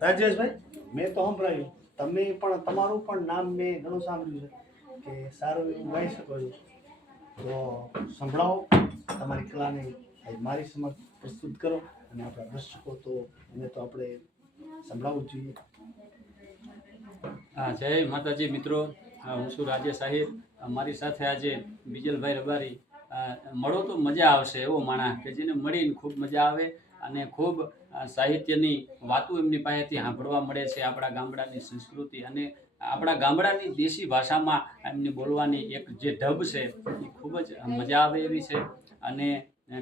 રાજેશભાઈ, મેં તો સંભળાયું, તમે પણ તમારું પણ નામ મેં ઘણું સાંભળ્યું છે કે સારું એવું ગાઈ શકો છો. તો સંભળાવો તમારી કલાને મારી સમક્ષ પ્રસ્તુત કરો, અને આપણા દર્શકો તો એને તો આપણે સંભળાવવું જ જોઈએ. હા, જય માતાજી મિત્રો. હું છું રાજેશ આહિર. મારી સાથે આજે બીજલભાઈ રબારી. મળો તો મજા આવશે એવો માણસ કે જેને મળીને ખૂબ મજા આવે અને ખૂબ સાહિત્યની વાતો એમની પાસેથી સાંભળવા મળે છે. આપણા ગામડાની સંસ્કૃતિ અને આપણા ગામડાની દેશી ભાષામાં એમની બોલવાની એક જે ઢબ છે એ ખૂબ જ મજા આવે એવી છે. અને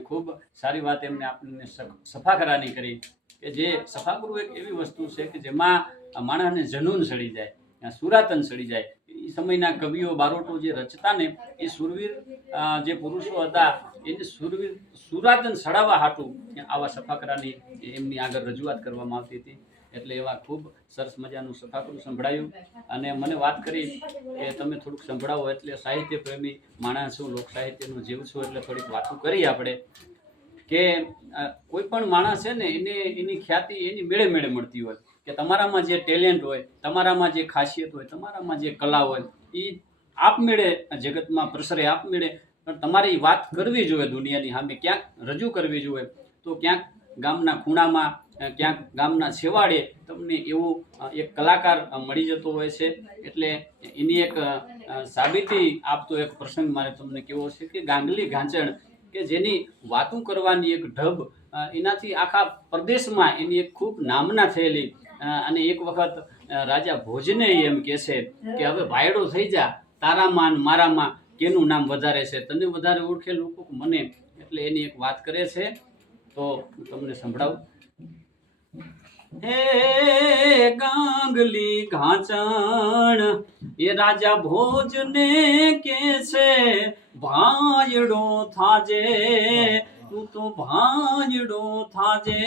ખૂબ સારી વાત એમને આપણને સફાકરાની કરી કે જે સફાકરું એક એવી વસ્તુ છે કે જેમાં માણસને જનૂન સડી જાય, સુરાતન સડી જાય. એ સમયના કવિઓ બારોટો જે રચતા ને એ સુરવીર જે પુરુષો હતા એને સુરાતન સડાવવા હાટું આવા સફાકરાની એમની આગળ રજૂઆત કરવામાં આવતી હતી. એટલે એવા ખૂબ સરસ મજાનું સફાકરું સંભળાયું. અને મને વાત કરી કે તમે થોડુંક સંભળાવો, એટલે સાહિત્ય પ્રેમી માણસ છું, લોક સાહિત્યનો જીવ છું, એટલે થોડીક વાતો કરી આપણે કે કોઈ પણ માણસ છે ને એને એની ખ્યાતિ એની મેળે મેળે મળતી હોય કે તમારામાં જે ટેલેન્ટ હોય, તમારામાં જે ખાસિયત હોય, તમારામાં જે કલા હોય એ આપમેળે જગતમાં પ્રસરે આપમેળે. પણ તમારે એ વાત કરવી જોઈએ દુનિયાની સામે, ક્યાંક રજૂ કરવી જોઈએ. તો ક્યાંક ગામના ખૂણામાં, ક્યાંક ગામના છેવાડે તમને એવો એક કલાકાર મળી જતો હોય છે. એટલે એની એક સાબિતી આપતો એક પ્રસંગ મારે તમને કહેવો છે કે ગાંગલી ઘાંચણ કે જેની વાતું કરવાની એક ઢબ એનાથી આખા પ્રદેશમાં એની એક ખૂબ નામના થયેલી. અને એક વખત રાજા ભોજને એમ કહે છે કે હવે ભાયડો થઈ જા, તારામાં મારામાં કેનું નામ વધારે છે, તને વધારે ઓળખે લોકો મને. એટલે એની એક વાત કરે છે, તો હું તમને સંભળાવું. હે ગાંગલી ઘાંચણ એ રાજા ભોજને કે છે ભાયડો થાજે, તું તો ભાયડો થાજે.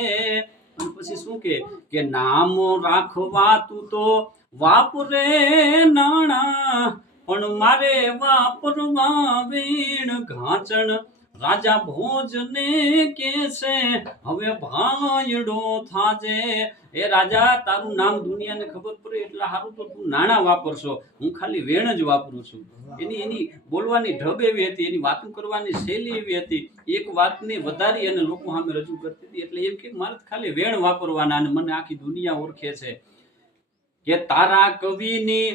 પછી શું કે નામ રાખવા તું તો વાપરે નાણા, પણ મારે વાપરવા વેણ ઘાંચણ. રાજા ભોજને કે છે હવે ભાયડો થાજે. એ રાજા, તારું નામ દુનિયાને ખબર પડે એટલે સારું તો તું નાણાં વાપરશો, હું ખાલી વેણ જ વાપરું છું. એની બોલવાની ઢબ એવી હતી, એની વાતો કરવાની શૈલી એવી હતી. એક વાતને વધારી અને લોકો સામે રજૂ કરતી હતી. એટલે એમ કે મારે ખાલી વેણ વાપરવાના અને મને આખી દુનિયા ઓળખે છે. કે તારા કવિની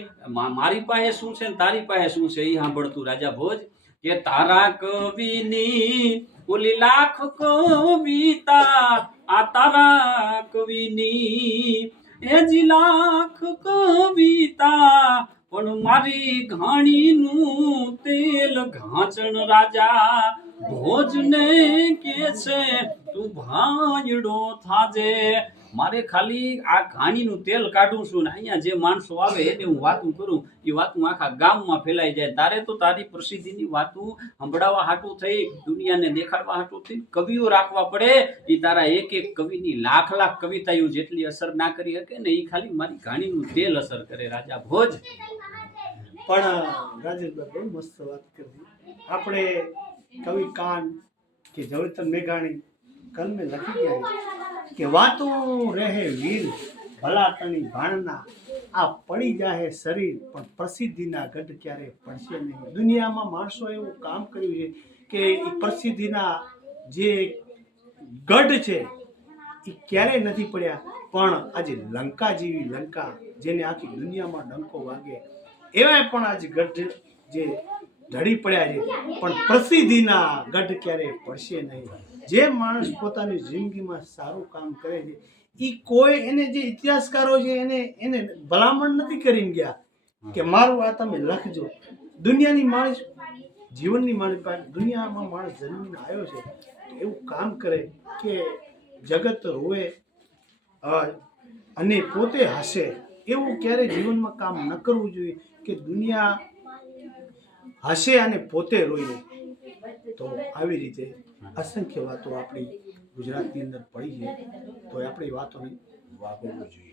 મારી પાસે શું છે ને તારી પાસે શું છે એ સાંભળતું રાજા ભોજ. કે તારા કવિની ઓલી લાખ કવિતા, આ તારા કવિની એજી લાખ કવિતા, પણ મારી ઘાણીનું તેલ ઘાંચણ. રાજા ભોજને કે છે તું ભાયડો થાજે. મારે ખાલી આ ઘાણીનું તેલ કાઢું છું ને અહીંયા જે માણસો આવે એને હું વાતું કરું, એ વાતું આખા ગામમાં ફેલાઈ જાય. તારે તો તારી પ્રસિદ્ધિની વાતું સંભળાવવા હાટું થઈ, દુનિયાને દેખાડવા હાટું થઈ કવિઓ રાખવા પડે. એ તારા એક એક કવિની લાખ લાખ કવિતાઓ જેટલી અસર ના કરી શકે ને એ ખાલી મારી ઘાણીનું તેલ અસર કરે. રાજા ભોજ. પણ રાજેશભાઈ, બહુ મસ્ત વાત કરી. આપણે કવિ કાન કે ઝવેરચંદ મેઘાણી કલમે લખી ગયા કે વાતું રહે વીર ભલા તણી ભાણના, આ પડી જાહે શરીર પણ પ્રસિદ્ધિના ગઢ ક્યારે પડશે નહીં. દુનિયામાં માણસો એવું કામ કર્યું છે કે એ પ્રસિદ્ધિના જે ગઢ છે એ ક્યારેય નથી પડ્યા. પણ આજે લંકા જેવી લંકા જેને આખી દુનિયામાં ડંકો વાગે એવા પણ આજે ગઢ જે ઢળી પડ્યા છે, પણ પ્રસિદ્ધિના ગઢ ક્યારે પડશે નહીં. જે માણસ પોતાની જિંદગીમાં સારું કામ કરે છે એ કોઈ એને જે ઇતિહાસકારો છે એને ભલામણ નથી કરીને ગયા કે મારું આ તમે લખજો. દુનિયાની માણસ જીવનની માણસ દુનિયામાં માણસ જન્મીને આવ્યો છે એવું કામ કરે કે જગત રોવે અને પોતે હસે. એવું ક્યારે જીવનમાં કામ ન કરવું જોઈએ કે દુનિયા હસે અને પોતે રોઈએ. તો આવી રીતે અસંખ્ય વાતો આપણી ગુજરાતની અંદર પડી છે, તો આપણે વાતોને વાપરવું જોઈએ.